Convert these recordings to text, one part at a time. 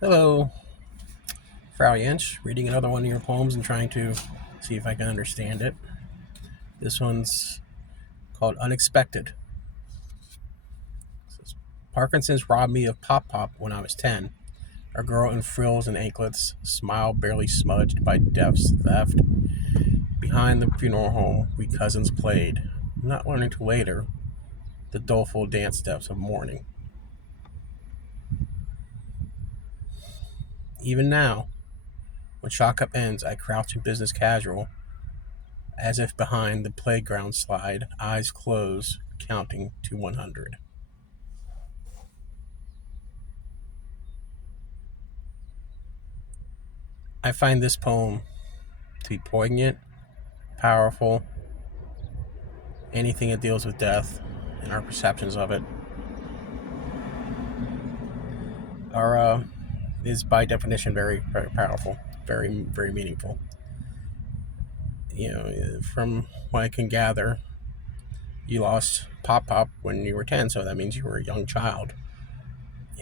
Hello, Frau Jentsch, reading another one of your poems and trying to see if I can understand it. This one's called Unexpected. It says, Parkinson's robbed me of Pop Pop when I was 10. A girl in frills and anklets, smile barely smudged by death's theft. Behind the funeral home, we cousins played, not learning till later the doleful dance steps of mourning. Even now, when Shock Up ends, I crouch in business casual, as if behind the playground slide, eyes closed, counting to 100. I find this poem to be poignant, powerful, anything that deals with death and our perceptions of it are is by definition very, very powerful, very, very meaningful. From what I can gather, you lost Pop Pop when you were 10, so that means you were a young child.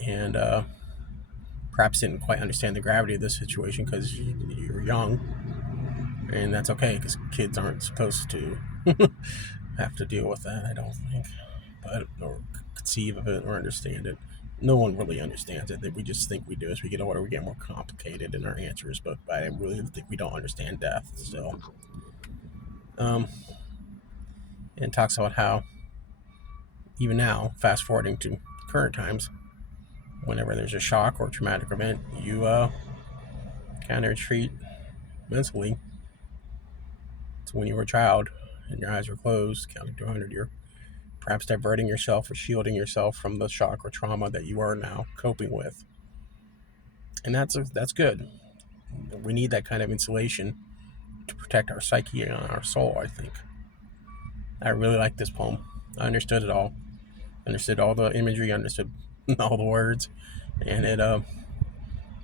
And perhaps didn't quite understand the gravity of this situation because you were young. And that's okay because kids aren't supposed to have to deal with that, I don't think. But, or conceive of it or understand it. No one really understands it. We just think we do. As we get older, we get more complicated in our answers. But I really think we don't understand death still. And talks about how even now, fast forwarding to current times, whenever there's a shock or traumatic event, you kind of retreat mentally to when you were a child and your eyes were closed, counting to 100. You're perhaps diverting yourself or shielding yourself from the shock or trauma that you are now coping with. And that's good. We need that kind of insulation to protect our psyche and our soul, I think. I really like this poem. I understood it all. Understood all the imagery, understood all the words. And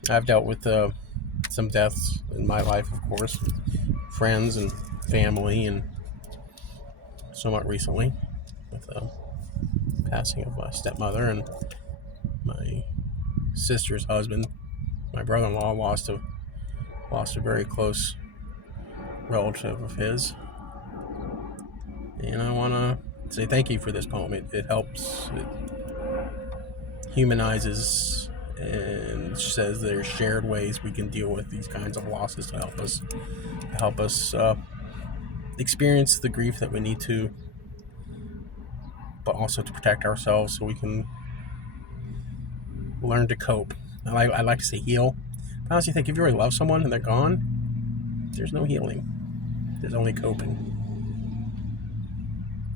I've dealt with some deaths in my life, of course, friends and family, and somewhat recently with the passing of my stepmother and my sister's husband. My brother-in-law lost a very close relative of his, and I want to say thank you for this poem. It helps. It humanizes and says there are shared ways we can deal with these kinds of losses to help us experience the grief that we need to, but also to protect ourselves so we can learn to cope. I like to say heal. I honestly think if you really love someone and they're gone, there's no healing. There's only coping.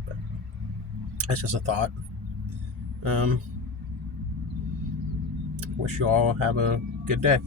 But that's just a thought. Wish you all have a good day.